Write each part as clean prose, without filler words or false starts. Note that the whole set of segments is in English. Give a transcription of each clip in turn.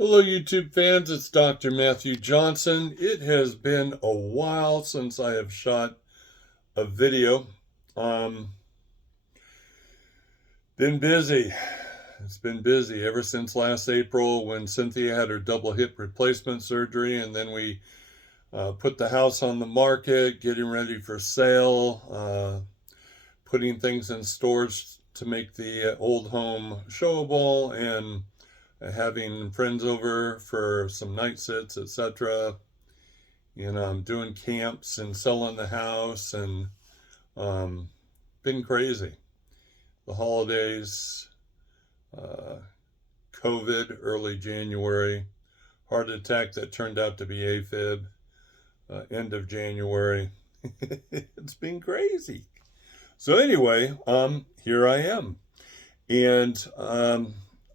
Hello, YouTube fans. It's Dr. Matthew Johnson. It has been a while since I have shot a video. Um, been busy. It's been busy ever since last April when Cynthia had her double hip replacement surgery, and then we put the house on the market, getting ready for sale, putting things in storage to make the old home showable, and having friends over for some night sits, etc. I'm doing camps and selling the house, and um, been crazy. The holidays, uh, COVID, early January, heart attack that turned out to be AFib, end of January. It's been crazy. So anyway, here I am, and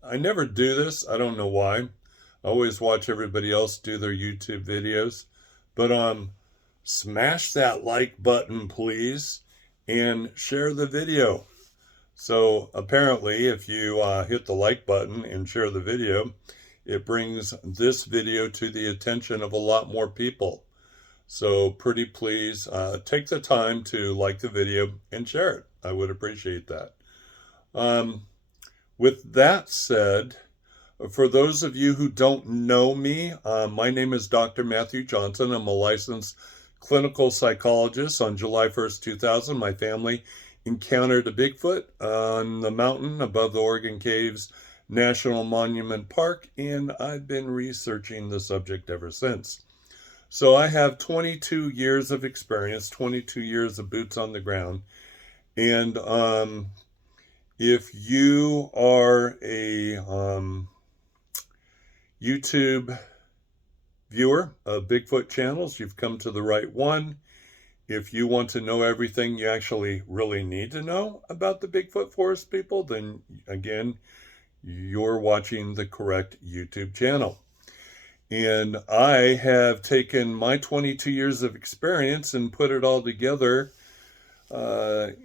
I never do this. I don't know why. I always watch everybody else do their YouTube videos, but smash that like button, please, and share the video. So apparently, if you hit the like button and share the video, it brings this video to the attention of a lot more people. So pretty please take the time to like the video and share it. I would appreciate that. With that said, for those of you who don't know me, my name is Dr. Matthew Johnson. I'm a licensed clinical psychologist. On July 1st, 2000, my family encountered a Bigfoot on the mountain above the Oregon Caves National Monument Park, and I've been researching the subject ever since. So I have 22 years of experience, 22 years of boots on the ground, and if you are a YouTube viewer of Bigfoot channels, you've come to the right one. If you want to know everything you actually really need to know about the Bigfoot Forest People, then again, you're watching the correct YouTube channel. And I have taken my 22 years of experience and put it all together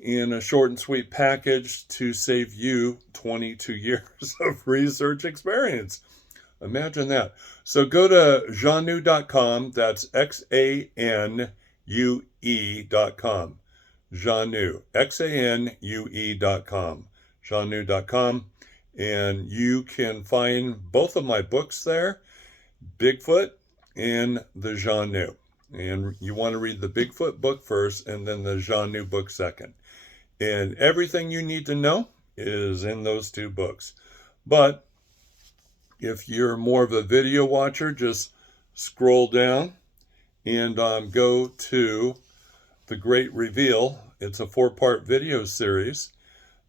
in a short and sweet package to save you 22 years of research experience. Imagine that. So go to Xanue.com. That's Xanue.com. Xanue. Xanue.com. Xanue.com. And you can find both of my books there, Bigfoot and the Xanue. And you want to read the Bigfoot book first and then the Xanue book second. And everything you need to know is in those two books. But if you're more of a video watcher, just scroll down and go to The Great Reveal. It's a 4-part video series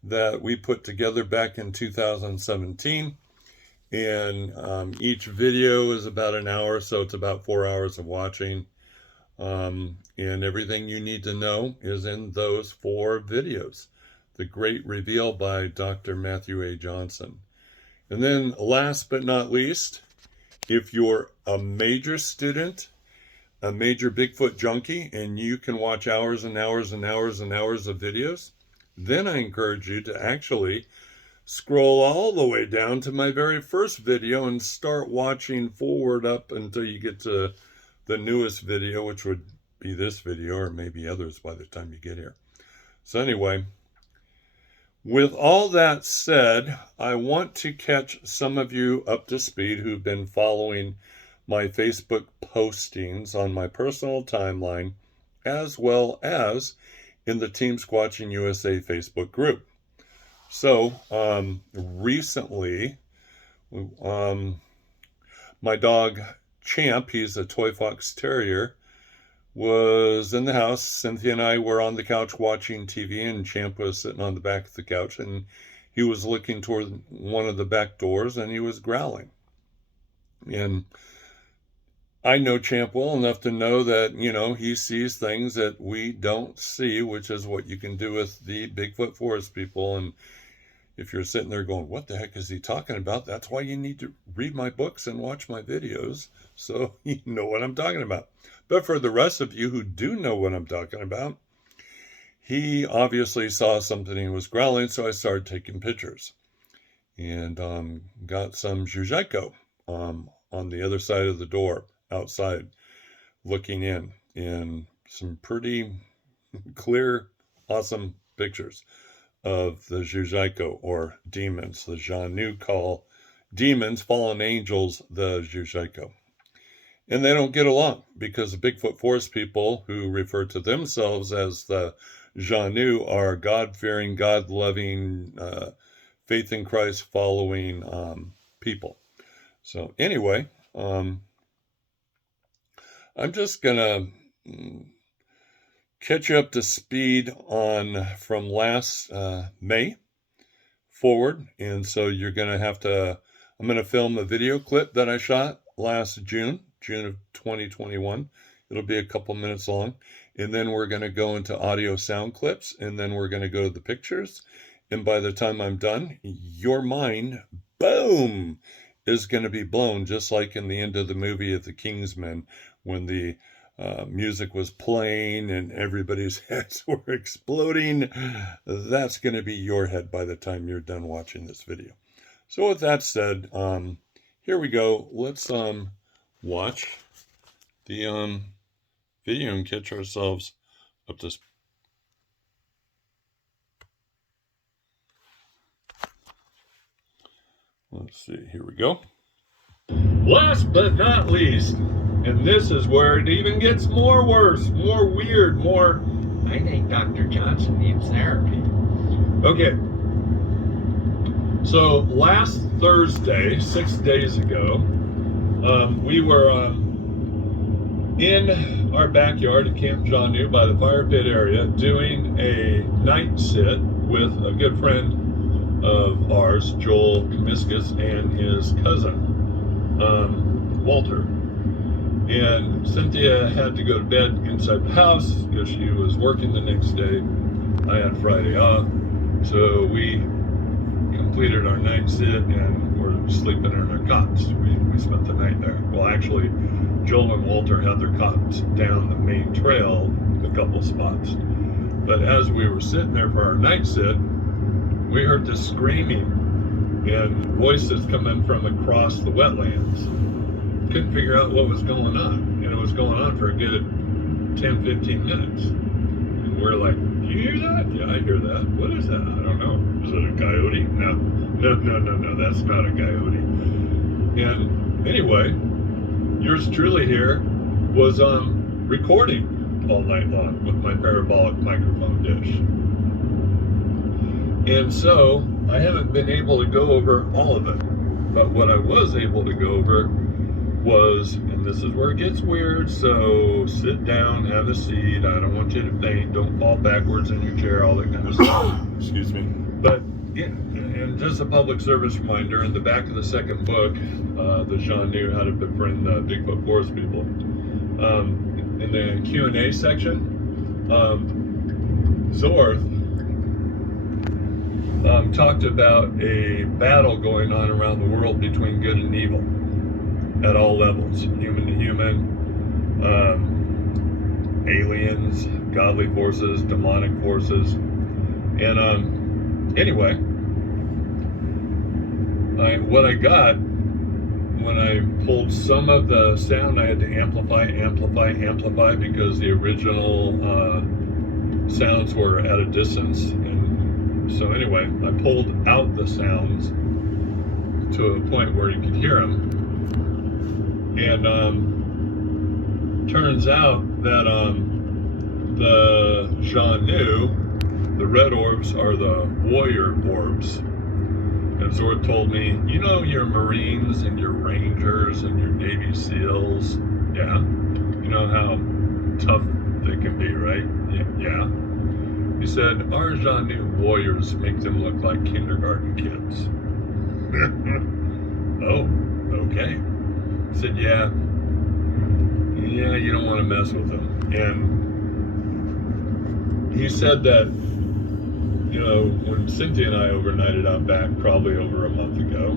that we put together back in 2017. And each video is about an hour, so it's about 4 hours of watching. And everything you need to know is in those 4 videos. The Great Reveal by Dr. Matthew A. Johnson. And then last but not least, if you're a major student, a major Bigfoot junkie, and you can watch hours and hours and hours and hours of videos, then I encourage you to actually scroll all the way down to my very first video and start watching forward up until you get to the newest video, which would be this video or maybe others by the time you get here. So anyway, with all that said, I want to catch some of you up to speed who've been following my Facebook postings on my personal timeline, as well as in the Team Squatching USA Facebook group. So recently, my dog Champ, he's a toy fox terrier, was in the house. Cynthia and I were on the couch watching TV, and Champ was sitting on the back of the couch, and he was looking toward one of the back doors, and he was growling. And I know Champ well enough to know that, he sees things that we don't see, which is what you can do with the Bigfoot Forest People. And if you're sitting there going, what the heck is he talking about? That's why you need to read my books and watch my videos so you know what I'm talking about. But for the rest of you who do know what I'm talking about, he obviously saw something and was growling, so I started taking pictures. And got some Xuxiko on the other side of the door outside, looking in some pretty clear, awesome pictures of the Xuxiko, or demons. The Xanue call demons, fallen angels, the Xuxiko. And they don't get along because the Bigfoot Forest People, who refer to themselves as the Xanue, are God-fearing, God-loving, faith in Christ following people. So anyway, I'm just gonna catch you up to speed on from last May forward, and so you're gonna have to. I'm gonna film a video clip that I shot last June of 2021. It'll be a couple minutes long, and then we're gonna go into audio sound clips, and then we're gonna go to the pictures. And by the time I'm done, your mind, boom, is going to be blown, just like in the end of the movie of the Kingsmen, when the music was playing and everybody's heads were exploding. That's going to be your head by the time you're done watching this video. So with that said, here we go. Let's watch the video and catch ourselves up to speed. Let's see, here we go. Last but not least, and this is where it even gets more worse, more weird, more... I think Dr. Johnson needs therapy. Okay. So last Thursday, 6 days ago, we were in our backyard at Camp Xanue by the fire pit area doing a night sit with a good friend of ours, Joel Kamiskas, and his cousin, Walter. And Cynthia had to go to bed inside the house because she was working the next day. I had Friday off. So we completed our night sit and we're sleeping in our cots. We spent the night there. Well, actually, Joel and Walter had their cots down the main trail, a couple spots. But as we were sitting there for our night sit, we heard this screaming and voices coming from across the wetlands. Couldn't figure out what was going on. And it was going on for a good 10-15 minutes. And we're like, do you hear that? Yeah, I hear that. What is that? I don't know. Is it a coyote? No, that's not a coyote. And anyway, yours truly here was recording all night long with my parabolic microphone dish. And so I haven't been able to go over all of it. But what I was able to go over was, and this is where it gets weird, so sit down, have a seat. I don't want you to faint. Don't fall backwards in your chair, all that kind of stuff. Excuse me. But, and just a public service reminder, in the back of the second book, the Xanue, How to Befriend the Bigfoot Forest People, in the Q&A section, Zorth talked about a battle going on around the world between good and evil at all levels, human to human, aliens, godly forces, demonic forces. And anyway, what I got when I pulled some of the sound, I had to amplify because the original sounds were at a distance. And so anyway, I pulled out the sounds to a point where you could hear them. And turns out that the Xanue, the red orbs, are the warrior orbs. And Zord told me, you know your Marines and your Rangers and your Navy SEALs? Yeah. You know how tough they can be, right? Yeah. He said, our Xanue warriors make them look like kindergarten kids. Oh, okay. He said, yeah, you don't want to mess with them. And he said that, you know, when Cynthia and I overnighted out back, probably over a month ago,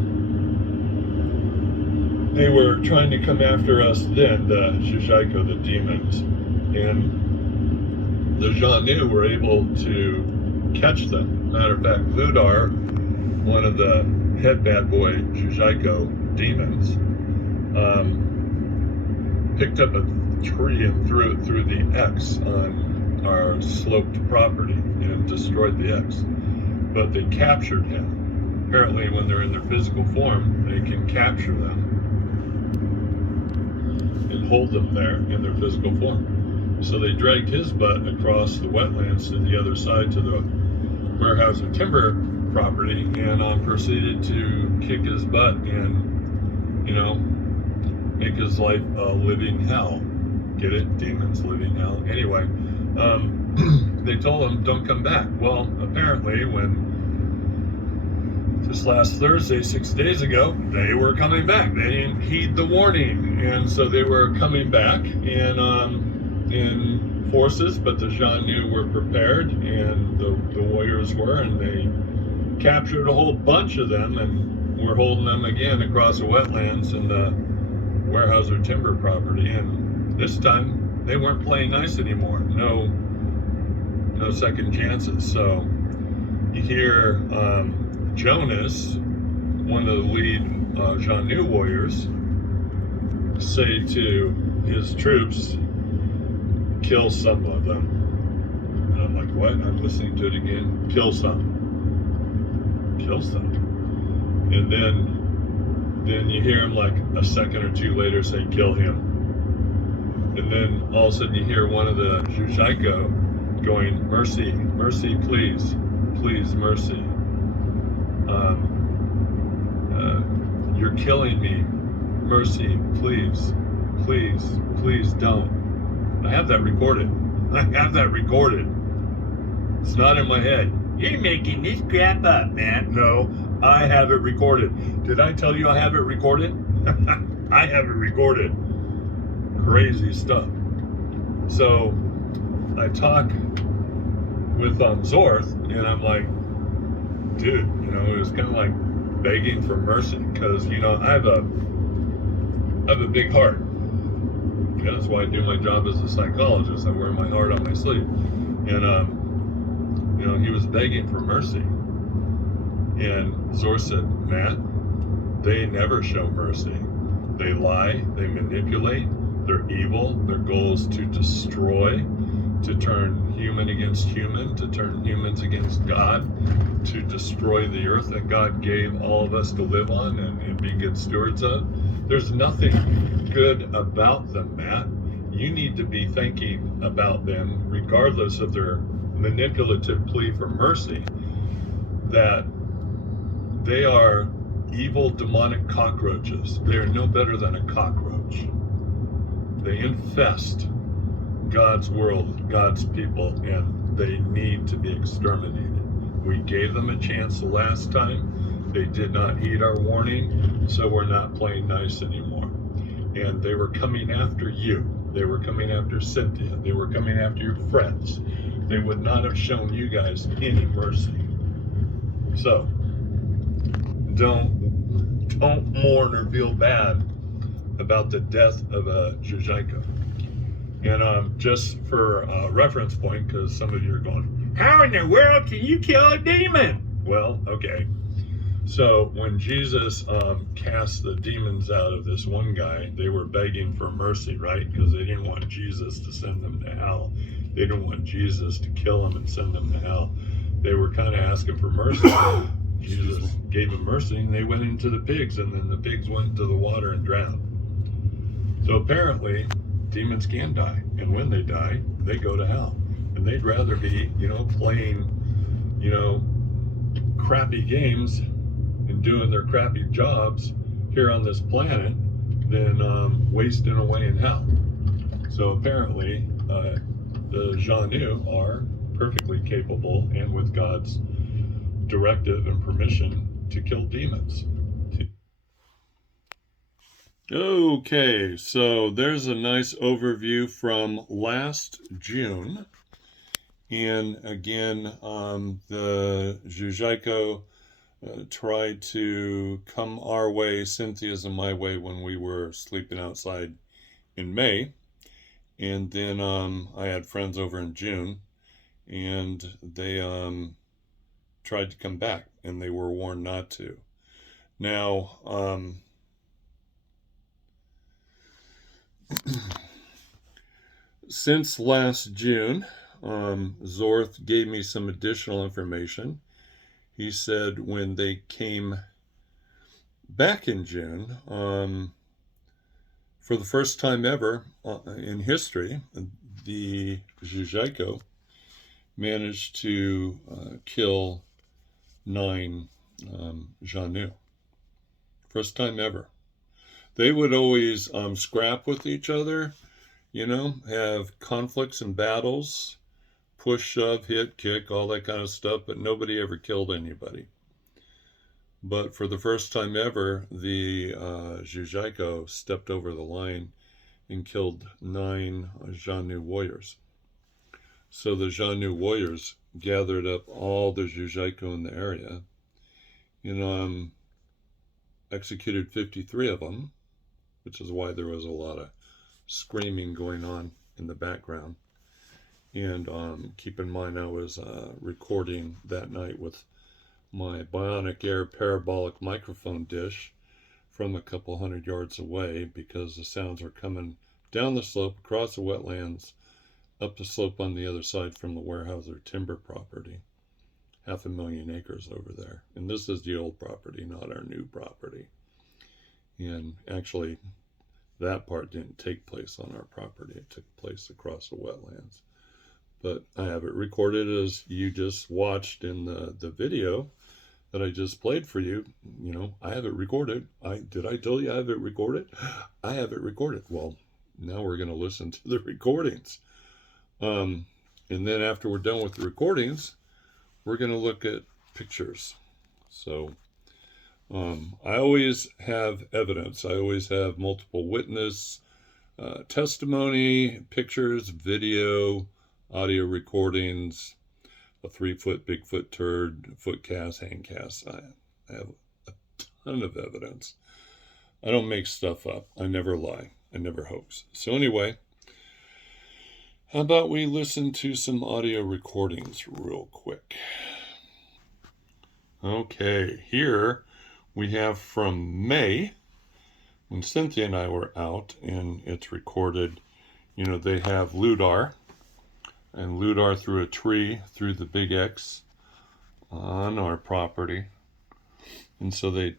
they were trying to come after us then, the Xuxiko, the demons. And the Xanue were able to catch them. Matter of fact, Ludar, one of the head bad boy Xuxiko demons, picked up a tree and threw it through the X on our sloped property and destroyed the X. But they captured him. Apparently, when they're in their physical form, they can capture them and hold them there in their physical form. So they dragged his butt across the wetlands to the other side to the warehouse and timber property, and proceeded to kick his butt and, you know, make his life a living hell. Get it? Demons, living hell. Anyway, they told him, don't come back. Well, apparently, when just last Thursday, 6 days ago, they were coming back. They didn't heed the warning, and so they were coming back in forces, but the Xanue were prepared, and the warriors were, and they captured a whole bunch of them, and were holding them again across the wetlands and the Weyerhaeuser timber property. And this time, they weren't playing nice anymore. No second chances. So you hear Jonas, one of the lead Xanue warriors, say to his troops, kill some of them. And I'm like, what? I'm listening to it again. Kill some. Kill some. And then you hear him like a second or two later say, kill him. And then all of a sudden you hear one of the Xuxiko going, mercy, mercy, please, please, mercy. You're killing me. Mercy, please, please, please don't. I have that recorded. I have that recorded. It's not in my head. You're making this crap up, man. No, I have it recorded. Did I tell you I have it recorded? I have it recorded. Crazy stuff. So I talk with Zorth, and I'm like, dude, you know, it was kind of like begging for mercy, because, you know, I have a big heart. Yeah, that's why I do my job as a psychologist. I wear my heart on my sleeve. And, you know, he was begging for mercy. And Zorth said, Matt, they never show mercy. They lie, they manipulate, they're evil. Their goal is to destroy, to turn human against human, to turn humans against God, to destroy the earth that God gave all of us to live on and be good stewards of. There's nothing good about them, Matt. You need to be thinking about them, regardless of their manipulative plea for mercy, that they are evil, demonic cockroaches. They are no better than a cockroach. They infest God's world, God's people, and they need to be exterminated. We gave them a chance the last time. They did not heed our warning, so we're not playing nice anymore. And they were coming after you. They were coming after Cynthia. They were coming after your friends. They would not have shown you guys any mercy. So, don't mourn or feel bad about the death of a Xuxiko. And just for a reference point, because some of you are going, how in the world can you kill a demon? Well, okay. So when Jesus cast the demons out of this one guy, they were begging for mercy, right? Because they didn't want Jesus to send them to hell. They didn't want Jesus to kill them and send them to hell. They were kind of asking for mercy. Jesus gave them mercy, and they went into the pigs, and then the pigs went to the water and drowned. So apparently, demons can die, and when they die, they go to hell. And they'd rather be, you know, playing, you know, crappy games and doing their crappy jobs here on this planet than wasting away in hell. So apparently, the Xanue are perfectly capable, and with God's directive and permission, to kill demons. Okay, so there's a nice overview from last June. And again, the Xuxiko tried to come our way, Cynthia's and my way, when we were sleeping outside in May. And then I had friends over in June, and they tried to come back, and they were warned not to. Now, Since last June, Zorth gave me some additional information. He said when they came back in June, for the first time ever in history, the Xuxiko managed to kill 9 Xanue. First time ever. They would always scrap with each other, have conflicts and battles, push, shove, hit, kick, all that kind of stuff, but nobody ever killed anybody. But for the first time ever, the Xuxiko stepped over the line and killed 9 Xanue warriors. So the Xanue warriors gathered up all the Xuxiko in the area, executed 53 of them, which is why there was a lot of screaming going on in the background. And keep in mind, I was recording that night with my Bionic Air parabolic microphone dish from a couple hundred yards away, because the sounds were coming down the slope, across the wetlands, up the slope on the other side from the Weyerhaeuser timber property. 500,000 acres over there. And this is the old property, not our new property. And actually, that part didn't take place on our property. It took place across the wetlands. But I have it recorded, as you just watched in the video that I just played for you. I have it recorded. Did I tell you I have it recorded? I have it recorded. Well, now we're going to listen to the recordings. And then after we're done with the recordings, we're going to look at pictures. So I always have evidence. I always have multiple witness testimony, pictures, video, audio recordings, a 3-foot Bigfoot turd, foot cast, hand cast. I have a ton of evidence. I don't make stuff up. I never lie. I never hoax. So anyway, how about we listen to some audio recordings real quick? Okay, here we have from May, when Cynthia and I were out, and it's recorded. They have Ludar, and Ludar threw a tree through the Big X on our property. And so they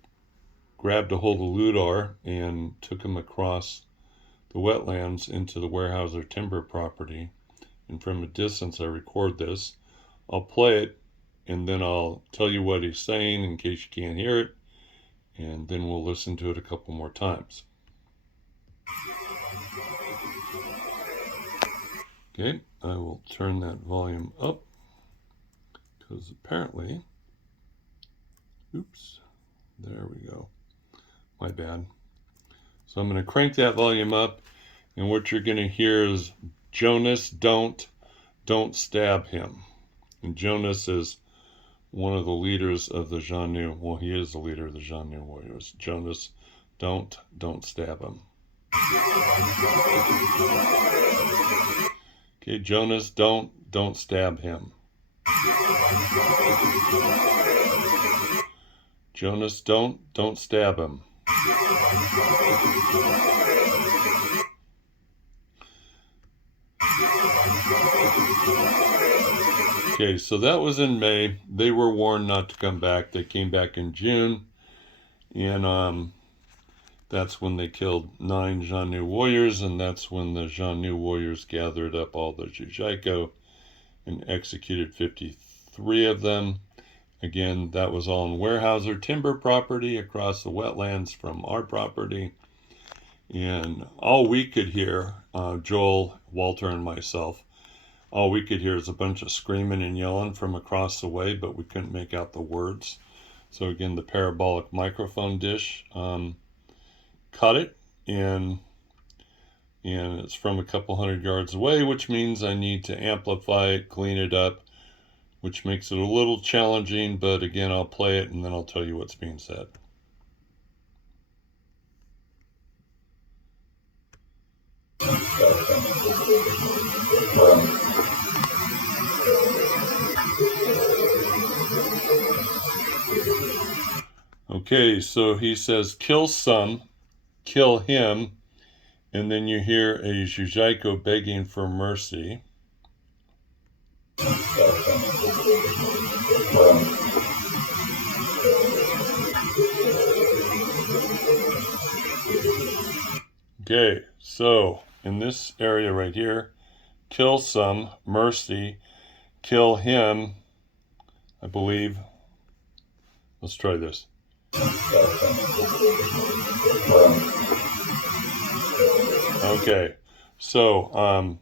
grabbed a hold of Ludar and took him across the wetlands into the Weyerhaeuser timber property. And from a distance, I record this. I'll play it, and then I'll tell you what he's saying in case you can't hear it. And then we'll listen to it a couple more times. Okay, I will turn that volume up, because apparently, oops, there we go, my bad. So I'm going to crank that volume up, and what you're going to hear is Jonas, don't stab him. And Jonas is one of the leaders of the Xanue. Well, he is the leader of the Xanue warriors. Jonas, don't stab him. Okay, Jonas, don't stab him. Jonas, don't stab him. Okay, so that was in May. They were warned not to come back. They came back in June, and that's when they killed 9 Xanue warriors, and that's when the Xanue warriors gathered up all the Xuxiko and executed 53 of them. Again, that was all in Weyerhaeuser timber property across the wetlands from our property. And all we could hear, Joel, Walter, and myself, all we could hear is a bunch of screaming and yelling from across the way, but we couldn't make out the words. So again, the parabolic microphone dish caught it, and it's from a couple hundred yards away, which means I need to amplify it, clean it up, which makes it a little challenging, but again, I'll play it and then I'll tell you what's being said. Okay, so he says, kill some, kill him, And then you hear a Xuxiko begging for mercy. Okay, so in this area right here, kill some, mercy, kill him, I believe. Let's try this. Okay, so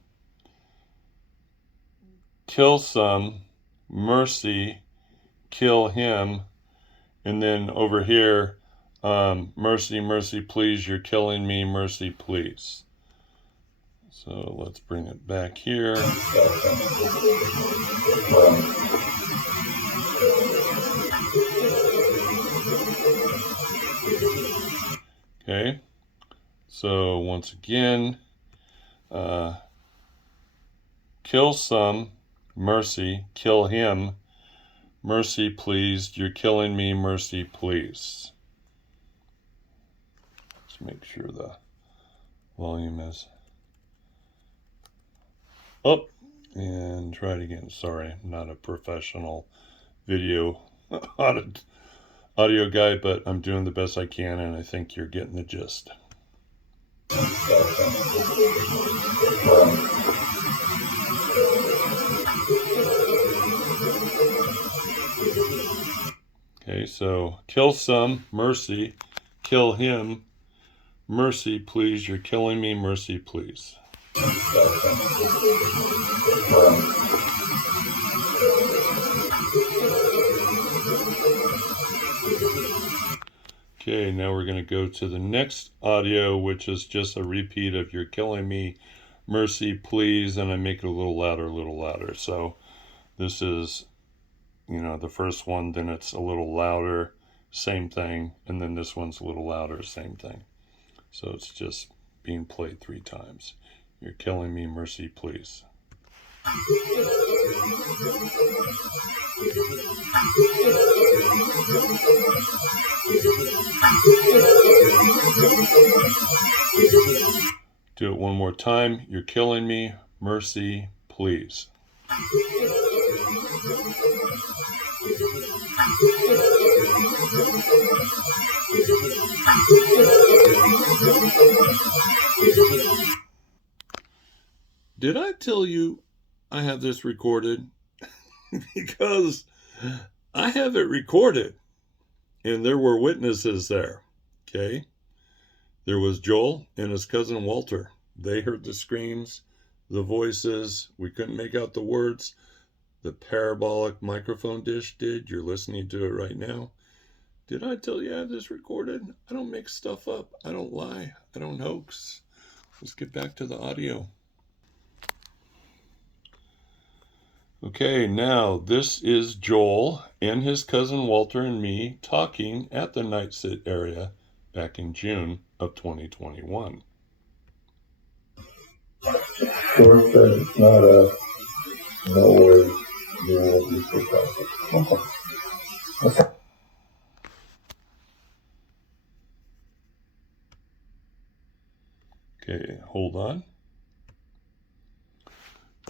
kill some, mercy, kill him, and then over here, mercy, mercy, please, you're killing me, mercy, please. So let's bring it back here. Okay, so once again, kill some, mercy, kill him, mercy, please, you're killing me, mercy, please. Let's make sure the volume is up and try it again. Sorry, I'm not a professional video audio guy, but I'm doing the best I can, and I think you're getting the gist. Okay, so kill some, mercy, kill him, mercy, please, you're killing me, mercy, please. Okay, now we're going to go to the next audio, which is just a repeat of you're killing me, mercy, please, and I make it a little louder. So this is, the first one, then it's a little louder, same thing, and then this one's a little louder, same thing. So it's just being played 3 times. You're killing me, mercy, please. Do it one more time. You're killing me, mercy, please. Did I tell you I have this recorded? Because I have it recorded, and there were witnesses there, okay? There was Joel and his cousin Walter. They heard the screams, the voices. We couldn't make out the words. The parabolic microphone dish did. You're listening to it right now. Did I tell you I have this recorded? I don't make stuff up. I don't lie. I don't hoax. Let's get back to the audio. Okay, now this is Joel and his cousin Walter and me talking at the Night Sit area back in June of 2021. George said it's not no words, you will be photographic. Okay. What's that? Okay, hold on.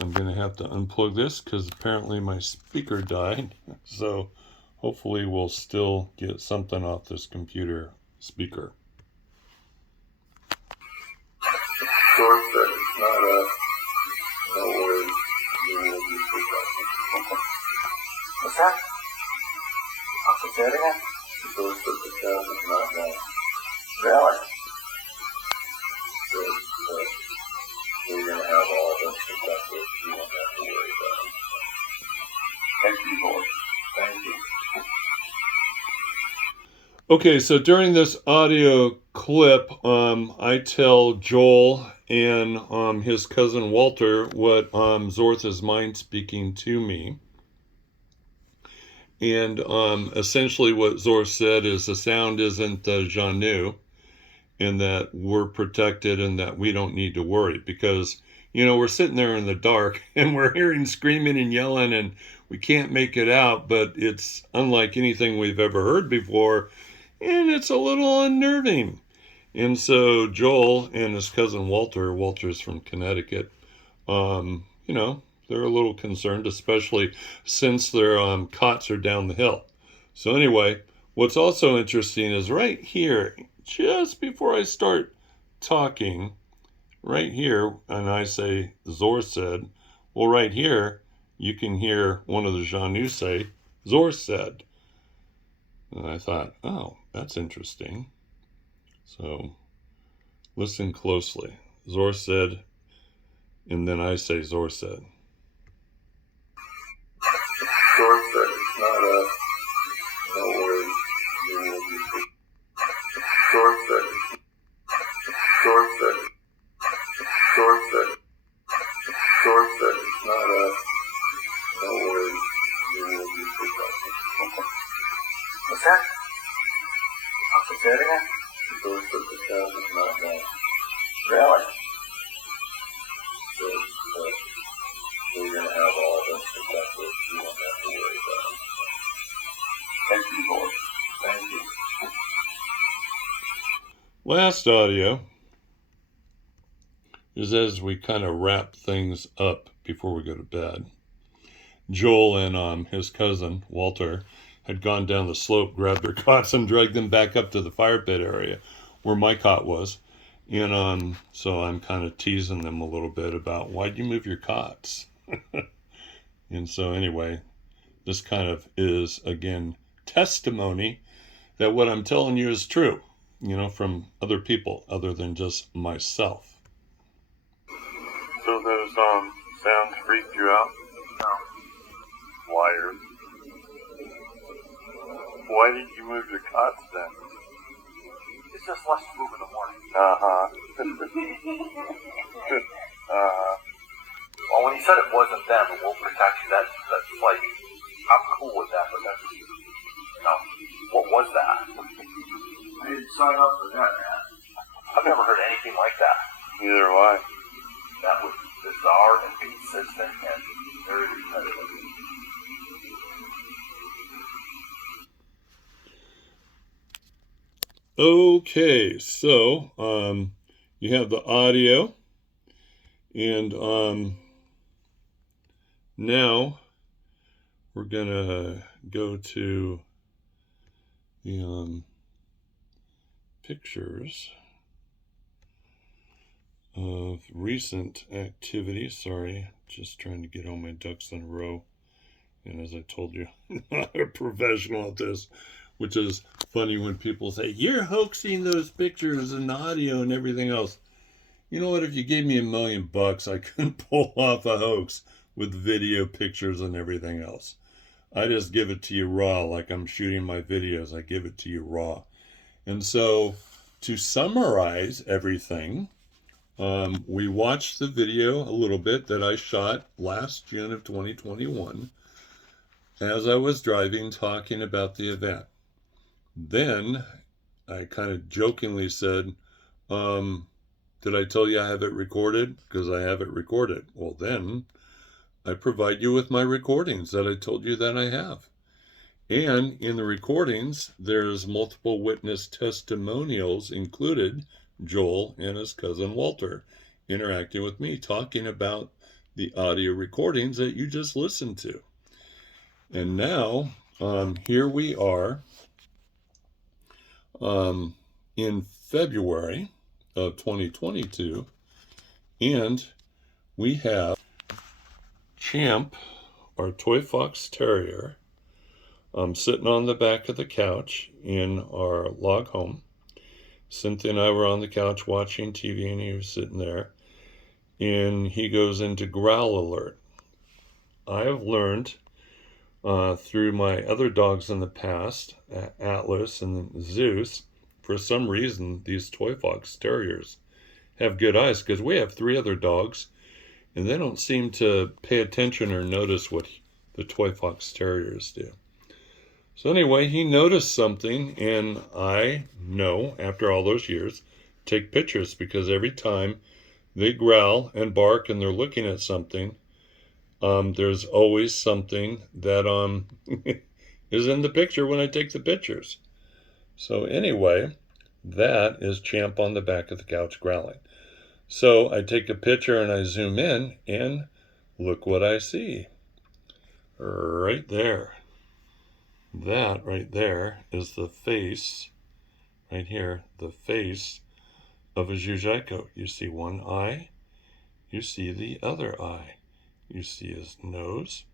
I'm going to have to unplug this because apparently my speaker died. So hopefully we'll still get something off this computer speaker. George said it's not no words, you will be photographic. Okay. What's that? I'll say it again. George said the job is not done. Really? So we're going to have all this stuff. You won't have to worry about it. Thank you, Lord. Thank you. Okay, so during this audio clip, I tell Joel and his cousin Walter what Zortha's mind speaking to me. And essentially what Zor said is the sound isn't Xanue, and that we're protected and that we don't need to worry because, we're sitting there in the dark and we're hearing screaming and yelling and we can't make it out, but it's unlike anything we've ever heard before, and it's a little unnerving. And so Joel and his cousin Walter's from Connecticut, they're a little concerned, especially since their cots are down the hill. So anyway, what's also interesting is right here, just before I start talking, right here, and I say Zor said, well, right here, you can hear one of the Xanue say, Zor said. And I thought, oh, that's interesting. So listen closely. Zor said, and then I say Zor said. Zor said it's not us. No worries. You will be free. Zor said. Zor said. Zor said. Zor said it's not us. No worries. You will be protected. What's that? Say it again. Zor said the child is not mine. Really? So, we're going to have all this protected. You won't have to worry about it. Thank you, Lord. Thank you. Last audio is as we kind of wrap things up before we go to bed. Joel and his cousin, Walter, had gone down the slope, grabbed their cots, and dragged them back up to the fire pit area where my cot was. And so I'm kind of teasing them a little bit about, why'd you move your cots? And so anyway, this kind of is, again, testimony that what I'm telling you is true, from other people other than just myself. So those sounds freaked you out? No. Liars. Why did you move your cots then? It's just less to move in the morning. Uh-huh. Uh-huh. Well, when he said it wasn't them, it won't protect you, that's like, I'm cool with that, but that's, what was that? I didn't sign up for that, man. I've never heard anything like that. Neither have I. That was bizarre and inconsistent and very repetitive. Okay, so you have the audio, and now we're gonna go to the pictures of recent activity. Sorry, just trying to get all my ducks in a row. And as I told you, I'm not a professional at this, which is funny when people say, you're hoaxing those pictures and audio and everything else. You know what? If you gave me $1 million, I couldn't pull off a hoax with video, pictures, and everything else. I just give it to you raw, like I'm shooting my videos. I give it to you raw. And so to summarize everything, we watched the video a little bit that I shot last June of 2021 as I was driving, talking about the event. Then I kind of jokingly said, did I tell you I have it recorded? Because I have it recorded. Well, then I provide you with my recordings that I told you that I have. And in the recordings, there's multiple witness testimonials included, Joel and his cousin Walter interacting with me, talking about the audio recordings that you just listened to. And now, here we are in February of 2022, and we have Champ, our toy fox terrier, sitting on the back of the couch in our log home. Cynthia and I were on the couch watching TV, and he was sitting there, and he goes into growl alert. I have learned through my other dogs in the past, Atlas and Zeus, for some reason, these toy fox terriers have good eyes, because we have 3 other dogs, and they don't seem to pay attention or notice what the toy fox terriers do. So anyway, he noticed something, and I know, after all those years, take pictures, because every time they growl and bark and they're looking at something, there's always something that is in the picture when I take the pictures. So anyway, That is Champ on the back of the couch growling. So I take a picture and I zoom in, and look what I see. Right there. That right there is the face, right here, the face of a Xuxiko. You see one eye, you see the other eye. You see his nose,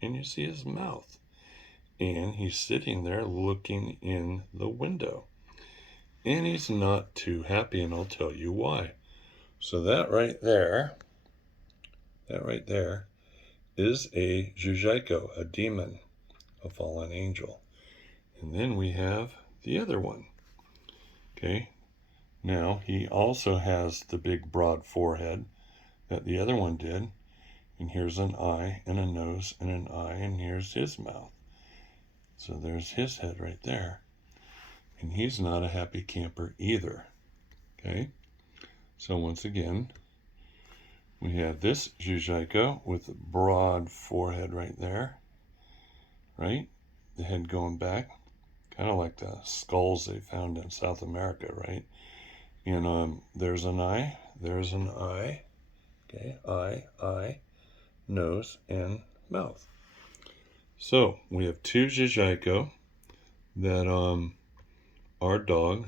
and you see his mouth. And he's sitting there looking in the window. And he's not too happy, and I'll tell you why. So that right there is a Xuxiko, a demon, a fallen angel. And then we have the other one. Okay, now he also has the big broad forehead that the other one did. And here's an eye and a nose and an eye, and here's his mouth. So there's his head right there. And he's not a happy camper either. Okay, so once again, we have this Xuxiko with a broad forehead right there, right? The head going back, kind of like the skulls they found in South America, right? And there's an eye, okay, eye, nose, and mouth. So we have two Xuxiko that our dog,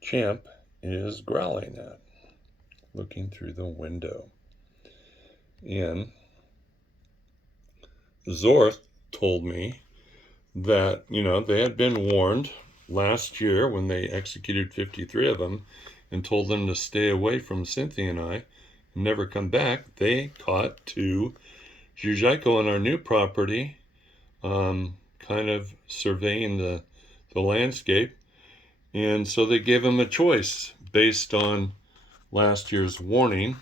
Champ, is growling at, looking through the window. And Zorth told me that, they had been warned last year when they executed 53 of them and told them to stay away from Cynthia and I and never come back. They caught two Xuxiko on our new property, kind of surveying the landscape. And so they gave them a choice based on last year's warning,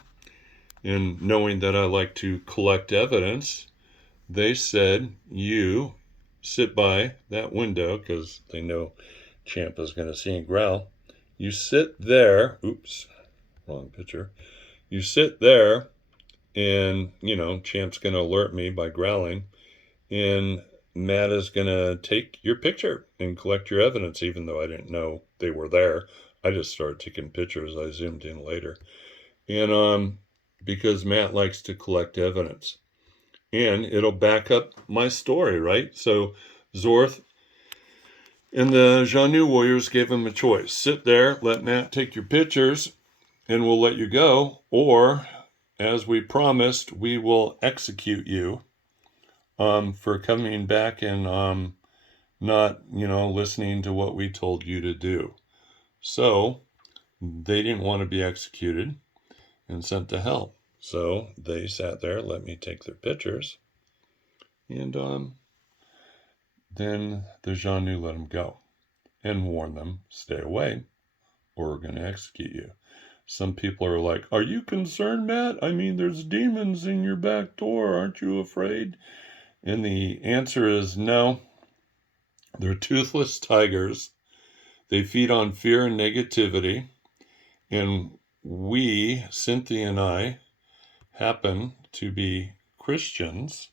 and knowing that I like to collect evidence. They said, you sit by that window, because they know Champ is going to see and growl. You sit there. Oops, wrong picture. You sit there, and, Champ's going to alert me by growling, and Matt is going to take your picture and collect your evidence, even though I didn't know they were there. I just started taking pictures. I zoomed in later. And because Matt likes to collect evidence. And it'll back up my story, right? So Zorth and the Xanue warriors gave him a choice. Sit there, let Matt take your pictures, and we'll let you go. Or, as we promised, we will execute you for coming back and not, listening to what we told you to do. So they didn't want to be executed and sent to hell. So they sat there, let me take their pictures, and then the Xanue let them go and warned them, stay away, or we're going to execute you. Some people are like, are you concerned, Matt? I mean, there's demons in your back door. Aren't you afraid? And the answer is no. They're toothless tigers. They feed on fear and negativity. And we, Cynthia and I, happen to be Christians,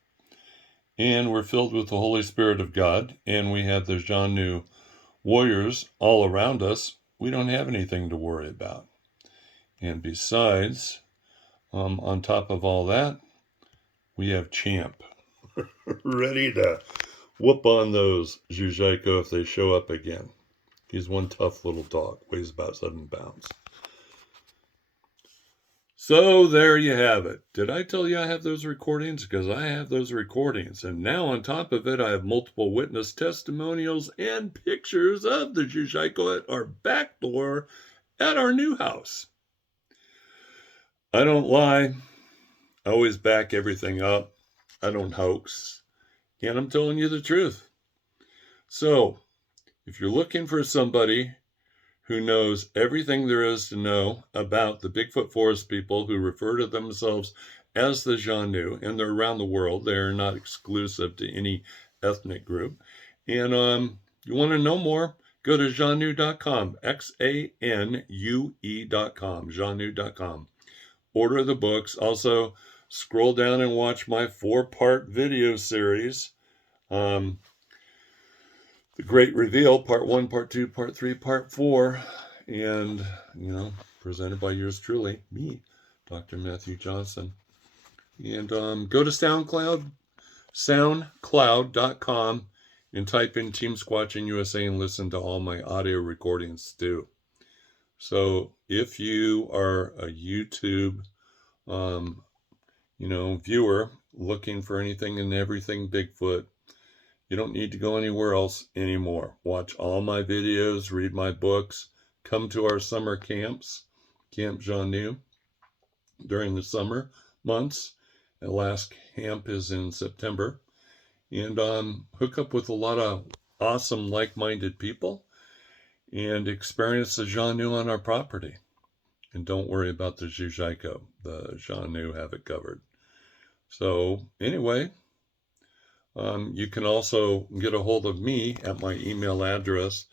and we're filled with the Holy Spirit of God, and we have the Xanue warriors all around us. We don't have anything to worry about. And besides, on top of all that, we have Champ ready to whoop on those Xuxiko if they show up again. He's one tough little dog, weighs about 7 pounds. So there you have it. Did I tell you I have those recordings? Because I have those recordings. And now on top of it, I have multiple witness testimonials and pictures of the Xuxiko at our back door at our new house. I don't lie. I always back everything up. I don't hoax. And I'm telling you the truth. So, if you're looking for somebody who knows everything there is to know about the Bigfoot Forest People, who refer to themselves as the Xanue, and they're around the world. They're not exclusive to any ethnic group. And you want to know more, go to Xanue.com, Xanue.com, Xanue.com. Order the books. Also, scroll down and watch my 4-part video series. The The Great Reveal, Part 1, Part 2, Part 3, Part 4. And, presented by yours truly, me, Dr. Matthew Johnson. And go to soundcloud.com and type in Team Squatching USA and listen to all my audio recordings too. So if you are a YouTube, viewer looking for anything and everything Bigfoot, you don't need to go anywhere else anymore. Watch all my videos, read my books, come to our summer camps, Camp Xanue, during the summer months. The last camp is in September. And hook up with a lot of awesome like-minded people and experience the Xanue on our property. And don't worry about the Xuxiko. The Xanue have it covered. So anyway, you can also get a hold of me at my email address,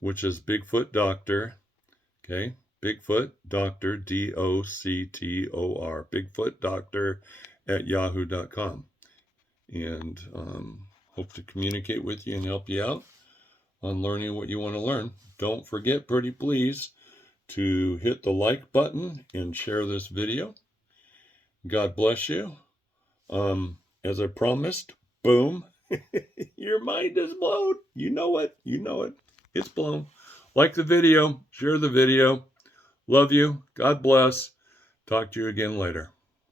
which is Bigfoot Doctor, okay? Bigfoot Doctor, DOCTOR, Bigfoot Doctor at yahoo.com. And hope to communicate with you and help you out on learning what you want to learn. Don't forget, pretty please, to hit the like button and share this video. God bless you. As I promised, boom, your mind is blown. You know it. It's blown. Like the video, share the video. Love you. God bless. Talk to you again later.